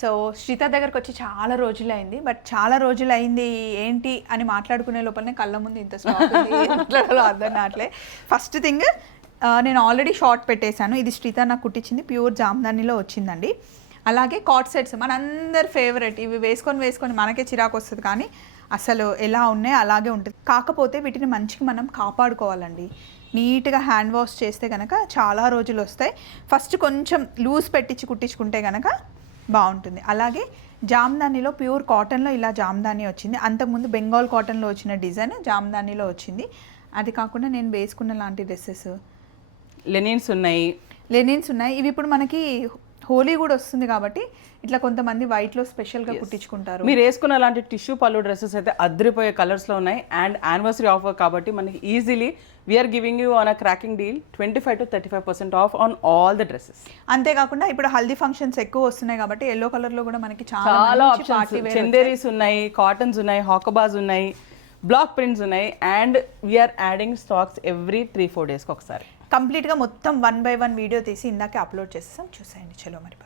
So శ్రీత దగ్గరకు వచ్చి చాలా రోజులైంది, బట్ చాలా రోజులైంది ఏంటి అని మాట్లాడుకునే లోపలనే కళ్ళ ముందు ఇంత స్టాక్ ఉంది, ఏం మాట్లాడాలో అర్థం కావట్లే. ఫస్ట్ థింగ్ నేను ఆల్రెడీ షార్ట్ పెట్టేశాను, ఇది శ్రీత నాకు కుట్టించింది, ప్యూర్ జామ్దానిలో వచ్చిందండి. అలాగే కాట్ సెట్స్ మనందరి ఫేవరెట్, ఇవి వేసుకొని మనకే చిరాకు వస్తుంది, కానీ అసలు ఎలా ఉన్నాయో అలాగే ఉంటుంది. కాకపోతే వీటిని మంచిగా మనం కాపాడుకోవాలండి. నీట్గా హ్యాండ్ వాష్ చేస్తే కనుక చాలా రోజులు వస్తాయి. ఫస్ట్ కొంచెం లూజ్ పెట్టించి కుట్టించుకుంటే కనుక బాగుంటుంది. అలాగే జామ్దానిలో ప్యూర్ కాటన్లో ఇలా జామ్దాని వచ్చింది. అంతకుముందు బెంగాల్ కాటన్లో వచ్చిన డిజైన్ జామ్దానిలో వచ్చింది. అది కాకుండా నేను వేసుకున్న లాంటి డ్రెస్సెస్ లెనిన్స్ ఉన్నాయి. ఇవి ఇప్పుడు మనకి హోలీ కూడా వస్తుంది కాబట్టి ఇట్లా కొంతమంది వైట్లో స్పెషల్గా కుట్టించుకుంటారు. మీరు వేసుకున్న లాంటి టిష్యూ పళ్ళు డ్రెస్సెస్ అయితే అద్దరిపోయే కలర్స్లో ఉన్నాయి. అండ్ యానివర్సరీ ఆఫర్ కాబట్టి మనకి easily we are giving you on a cracking deal 25 to 35% off on all the dresses. అంతేకాకుండా ఇప్పుడు హల్దీ ఫంక్షన్స్ ఎక్కువ వస్తున్నాయి కాబట్టి ఎల్లో కలర్లో కూడా మనకి చాలా ఆప్షన్స్, చందేరీస్ ఉన్నాయి, కాటన్స్ ఉన్నాయి, హాకబాజ్ ఉన్నాయి, బ్లాక్ ప్రింట్స్ ఉన్నాయి. And we are adding stocks every 3-4 డేస్కి ఒకసారి. కంప్లీట్గా మొత్తం 1 by 1 వీడియో తీసి ఇందాకే అప్లోడ్ చేసేసాం, చూసేయండి. చలో మరి.